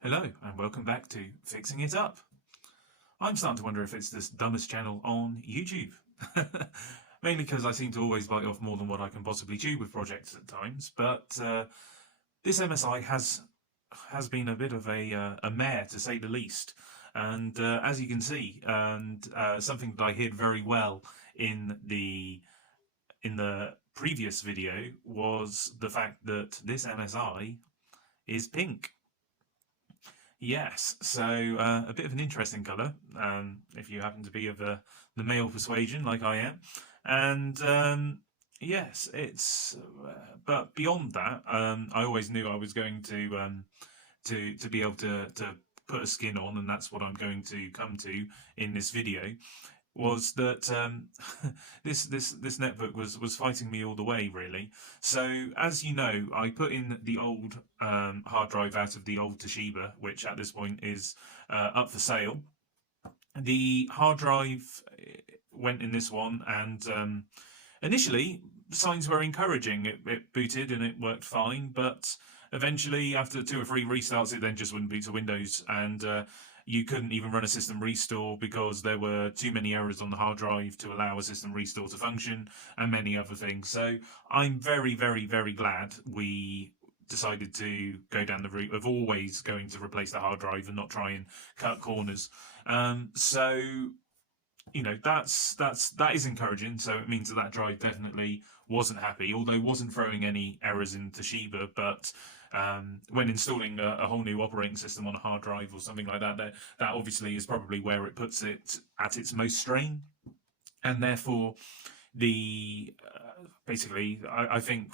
Hello and welcome back to Fixing It Up. I'm starting to wonder if it's the dumbest channel on YouTube. Mainly because I seem to always bite off more than what I can possibly chew with projects at times, but this MSI has been a bit of a mare, to say the least. And as you can see, and something that I hid very well in the previous video was the fact that this MSI is pink. Yes, so a bit of an interesting colour, if you happen to be of the male persuasion like I am, and yes, it's. But beyond that, I always knew I was going to be able to put a skin on, and that's what I'm going to come to in this video. Was that this netbook was fighting me all the way, really. So as you know, I put in the old hard drive out of the old Toshiba, which at this point is up for sale. The hard drive went in this one, and initially signs were encouraging. It booted and it worked fine, but eventually, after 2 or 3 restarts, it then just wouldn't boot to Windows, and you couldn't even run a system restore because there were too many errors on the hard drive to allow a system restore to function, and many other things. So I'm very, very, very glad we decided to go down the route of always going to replace the hard drive and not try and cut corners. So you know, that is encouraging. So it means that drive definitely wasn't happy, although it wasn't throwing any errors in Toshiba. But when installing a whole new operating system on a hard drive or something like that, that obviously is probably where it puts it at its most strain, and therefore the basically I think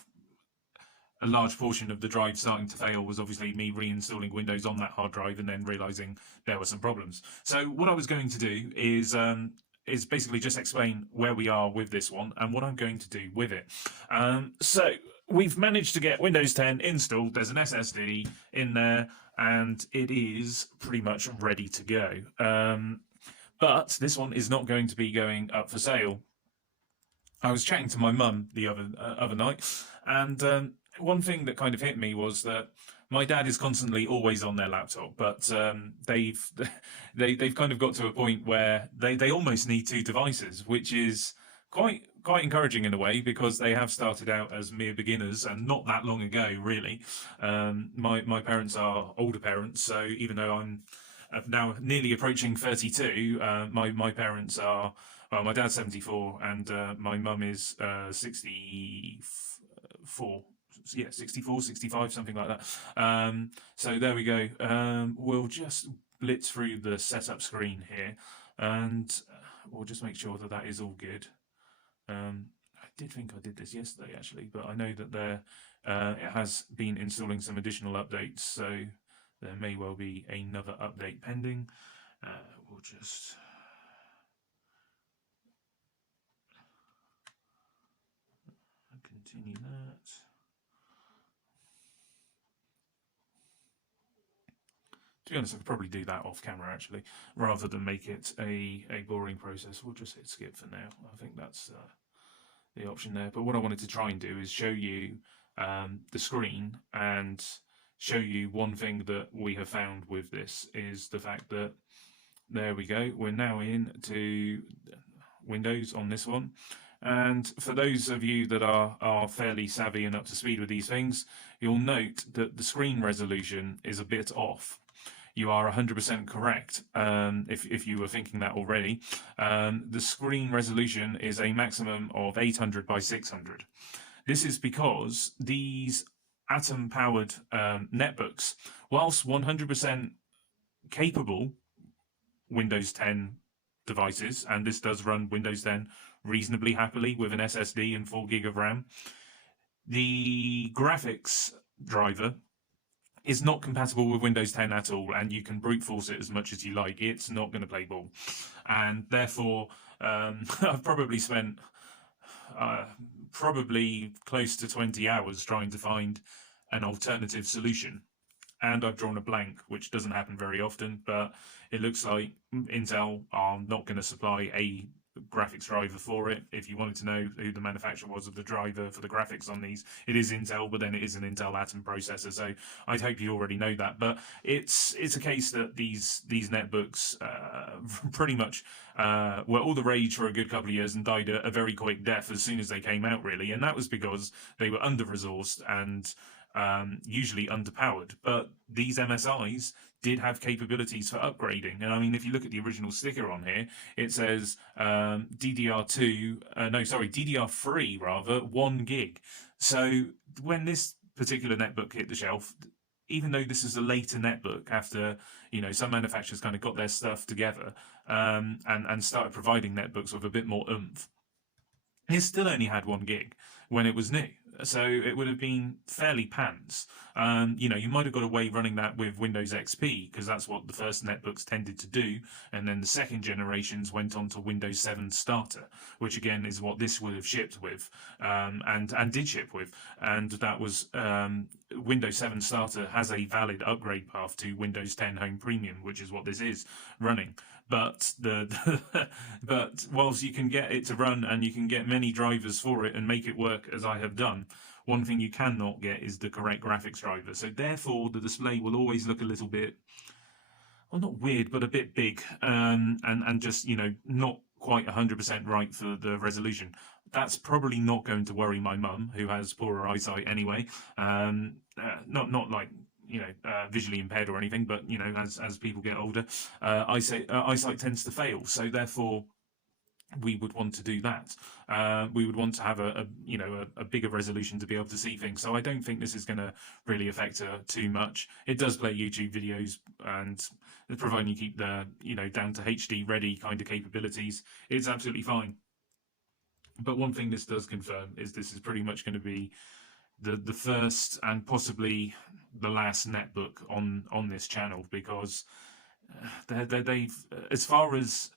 a large portion of the drive starting to fail was obviously me reinstalling Windows on that hard drive and then realizing there were some problems. So what I was going to do is basically just explain where we are with this one and what I'm going to do with it. So we've managed to get Windows 10 installed. There's an SSD in there, and it is pretty much ready to go. But this one is not going to be going up for sale. I was chatting to my mum the other night, and one thing that kind of hit me was that my dad is constantly always on their laptop, but they've kind of got to a point where they almost need 2 devices, which is quite encouraging in a way, because they have started out as mere beginners and not that long ago, really. My parents are older parents, so even though I'm now nearly approaching 32, my parents are, well, my dad's 74 and my mum is 64. Yeah, 64, 65, something like that. So there we go. We'll just blitz through the setup screen here, and we'll just make sure that that is all good. I did think I did this yesterday, actually, but I know that it has been installing some additional updates, so there may well be another update pending. We'll just continue that. To be honest, I could probably do that off camera, actually, rather than make it a boring process. We'll just hit skip for now. I think that's the option there. But what I wanted to try and do is show you the screen and show you one thing that we have found with this is the fact that there we go. We're now into Windows on this one. And for those of you that are fairly savvy and up to speed with these things, you'll note that the screen resolution is a bit off. You are 100% correct if you were thinking that already. The screen resolution is a maximum of 800 by 600. This is because these Atom-powered netbooks, whilst 100% capable Windows 10 devices, and this does run Windows 10 reasonably happily with an SSD and 4 gig of RAM, the graphics driver is not compatible with Windows 10 at all, and you can brute force it as much as you like. It's not going to play ball, and therefore I've probably spent probably close to 20 hours trying to find an alternative solution, and I've drawn a blank, which doesn't happen very often, but it looks like Intel are not going to supply a graphics driver for it. If you wanted to know who the manufacturer was of the driver for the graphics on these, it is Intel, but then it is an Intel Atom processor. So I'd hope you already know that. But it's a case that these netbooks pretty much were all the rage for a good couple of years and died a very quick death as soon as they came out, really. And that was because they were under-resourced and usually underpowered. But these MSIs did have capabilities for upgrading. And I mean, if you look at the original sticker on here, it says DDR3 rather, 1 gig. So when this particular netbook hit the shelf, even though this is a later netbook after, you know, some manufacturers kind of got their stuff together and started providing netbooks with a bit more oomph, it still only had 1 gig when it was new. So it would have been fairly pants. You know, you might have got away running that with Windows XP because that's what the first netbooks tended to do. And then the second generations went on to Windows 7 Starter, which again is what this would have shipped with and did ship with. And that was Windows 7 Starter has a valid upgrade path to Windows 10 Home Premium, which is what this is running. But but whilst you can get it to run and you can get many drivers for it and make it work as I have done, one thing you cannot get is the correct graphics driver. So therefore, the display will always look a little bit, well, not weird, but a bit big, and just, you know, not quite 100% right for the resolution. That's probably not going to worry my mum, who has poorer eyesight anyway. Not like, you know, visually impaired or anything, but, you know, as people get older, eyesight tends to fail. So therefore, we would want to do that. We would want to have a bigger resolution to be able to see things. So I don't think this is going to really affect her too much. It does play YouTube videos, and providing you keep the, you know, down to HD ready kind of capabilities, it's absolutely fine. But one thing this does confirm is this is pretty much going to be the first and possibly the last netbook on this channel, because they've, as far as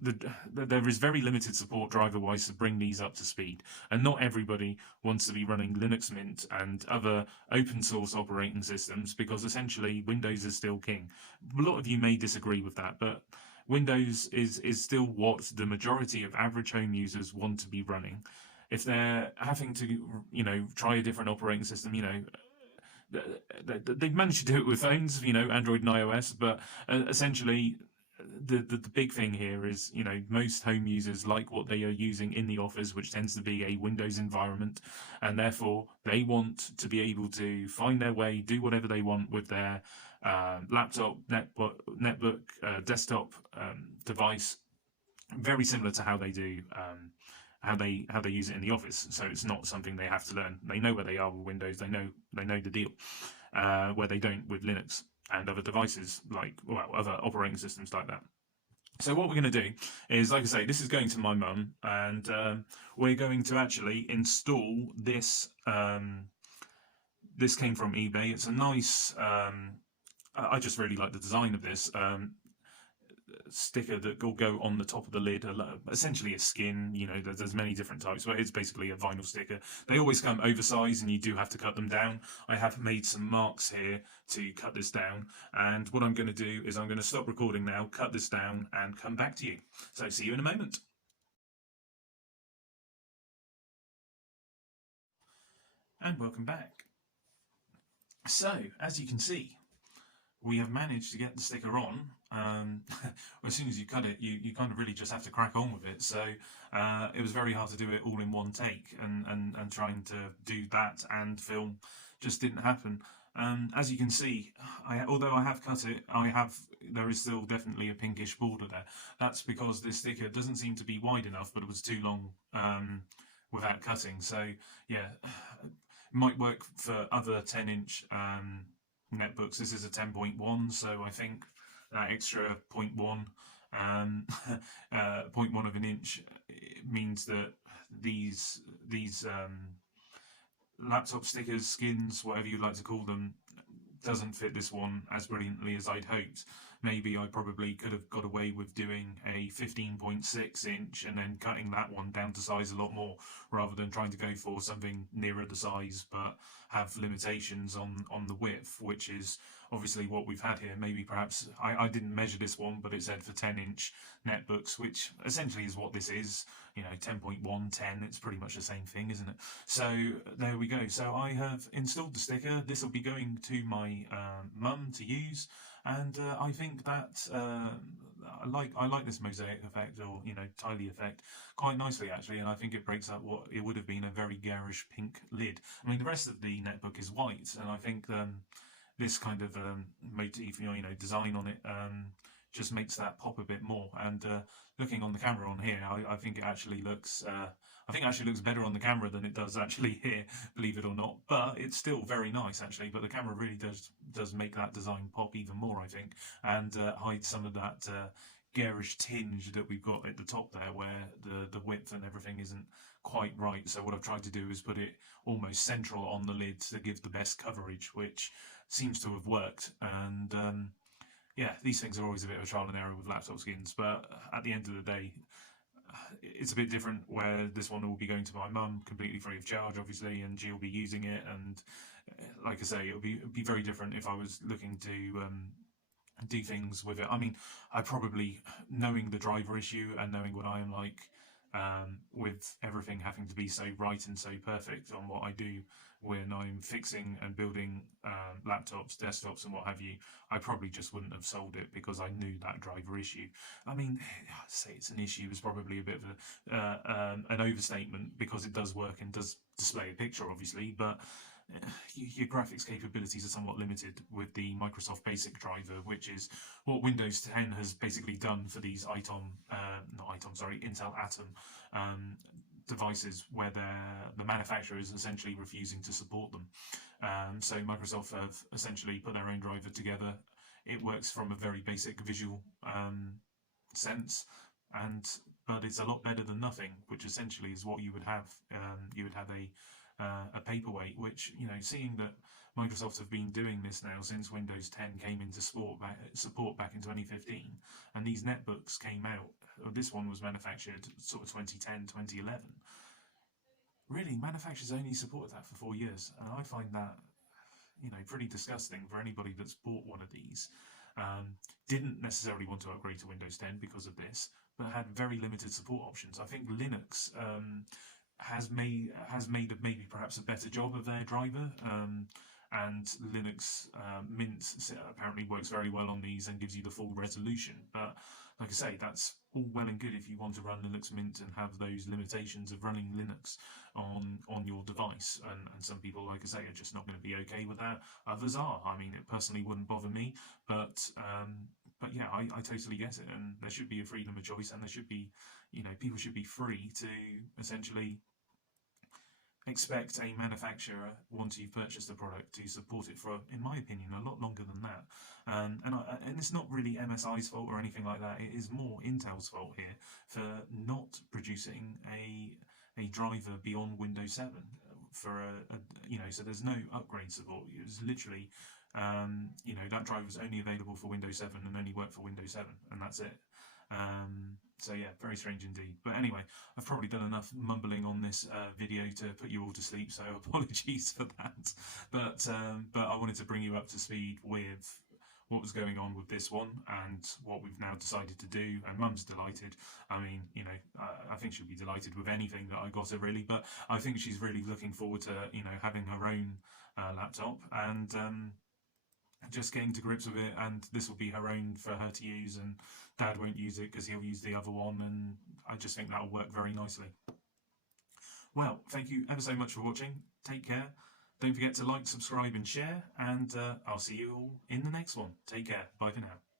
there is very limited support driver-wise to bring these up to speed, and not everybody wants to be running Linux Mint and other open source operating systems, because essentially Windows is still king. A lot of you may disagree with that, but Windows is still what the majority of average home users want to be running. If they're having to, you know, try a different operating system, you know, they've managed to do it with phones, you know, Android and iOS, but essentially the big thing here is, you know, most home users like what they are using in the office, which tends to be a Windows environment, and therefore they want to be able to find their way, do whatever they want with their laptop, netbook, desktop device, very similar to how they do how they use it in the office. So it's not something they have to learn. They know where they are with Windows. They know the deal, where they don't with Linux and other devices, like, well, other operating systems like that. So what we're going to do is, like I say, this is going to my mum, and we're going to actually install this. This came from eBay. It's a nice. I just really like the design of this. Sticker that will go on the top of the lid, essentially a skin. You know, there's many different types, but it's basically a vinyl sticker. They always come oversized, and you do have to cut them down. I have made some marks here to cut this down, and what I'm going to do is I'm going to stop recording now, cut this down, and come back to you. So see you in a moment. And welcome back. So, as you can see, we have managed to get the sticker on. As soon as you cut it, you kind of really just have to crack on with it. So it was very hard to do it all in one take, and trying to do that and film just didn't happen. As you can see, although I have cut it, there is still definitely a pinkish border there. That's because this sticker doesn't seem to be wide enough, but it was too long without cutting. So yeah, it might work for other 10-inch netbooks. This is a 10.1, so I think that extra 0.1 0.1 of an inch means that these laptop stickers, skins, whatever you'd like to call them, doesn't fit this one as brilliantly as I'd hoped. Maybe I probably could have got away with doing a 15.6 inch and then cutting that one down to size a lot more, rather than trying to go for something nearer the size but have limitations on the width, which is obviously what we've had here, maybe perhaps, I didn't measure this one, but it said for 10-inch netbooks, which essentially is what this is, 10.1, 10, it's pretty much the same thing, isn't it? So there we go. So I have installed the sticker. This will be going to my mum to use, and I think that I like this mosaic effect, or tile effect, quite nicely actually, and I think it breaks up what it would have been a very garish pink lid. I mean, the rest of the netbook is white, and I think this kind of motif, design on it, just makes that pop a bit more. And looking on the camera on here, I think it actually looks. I think it actually looks better on the camera than it does actually here, believe it or not. But it's still very nice actually. But the camera really does make that design pop even more, I think, and hide some of that garish tinge that we've got at the top there, where the width and everything isn't quite right. So what I've tried to do is put it almost central on the lid to give the best coverage, which seems to have worked. And yeah, these things are always a bit of a trial and error with laptop skins, but at the end of the day, it's a bit different, where this one will be going to my mum completely free of charge, obviously, and she'll be using it. And like I say, it'll be very different if I was looking to do things with it. I mean, I probably, knowing the driver issue and knowing what I am like, with everything having to be so right and so perfect on what I do when I'm fixing and building laptops, desktops and what have you, I probably just wouldn't have sold it, because I knew that driver issue. I mean, I'd say it's an issue is probably a bit of an overstatement, because it does work and does display a picture, obviously, but your graphics capabilities are somewhat limited with the Microsoft Basic driver, which is what Windows 10 has basically done for these Intel Atom devices, where the manufacturer is essentially refusing to support them. So Microsoft have essentially put their own driver together. It works from a very basic visual sense, but it's a lot better than nothing, which essentially is what you would have. You would have a paperweight, which, seeing that Microsoft have been doing this now since Windows 10 came into support back in 2015, and these netbooks came out. This one was manufactured sort of 2010, 2011. Really, manufacturers only supported that for 4 years, and I find that, pretty disgusting for anybody that's bought one of these. Didn't necessarily want to upgrade to Windows 10 because of this, but had very limited support options. I think Linux has made maybe perhaps a better job of their driver, and Linux Mint apparently works very well on these and gives you the full resolution. But like I say, that's all well and good if you want to run Linux Mint and have those limitations of running Linux on your device. And some people, like I say, are just not going to be okay with that. Others are. I mean, it personally wouldn't bother me, but yeah, I totally get it, and there should be a freedom of choice, and there should be, people should be free to essentially expect a manufacturer, once you've purchased the product, to support it for, in my opinion, a lot longer than that. And it's not really MSI's fault or anything like that. It is more Intel's fault here for not producing a driver beyond Windows 7 for so there's no upgrade support. It was literally, that driver was only available for Windows 7 and only worked for Windows 7, and that's it. So yeah, very strange indeed. But anyway, I've probably done enough mumbling on this video to put you all to sleep, so apologies for that. But I wanted to bring you up to speed with what was going on with this one and what we've now decided to do. And Mum's delighted. I mean, I think she'll be delighted with anything that I got her, really. But I think she's really looking forward to having her own laptop and just getting to grips with it. And this will be her own for her to use, and Dad won't use it because he'll use the other one, and I just think that'll work very nicely. Well, thank you ever so much for watching. Take care. Don't forget to like, subscribe and share, and I'll see you all in the next one. Take care. Bye for now.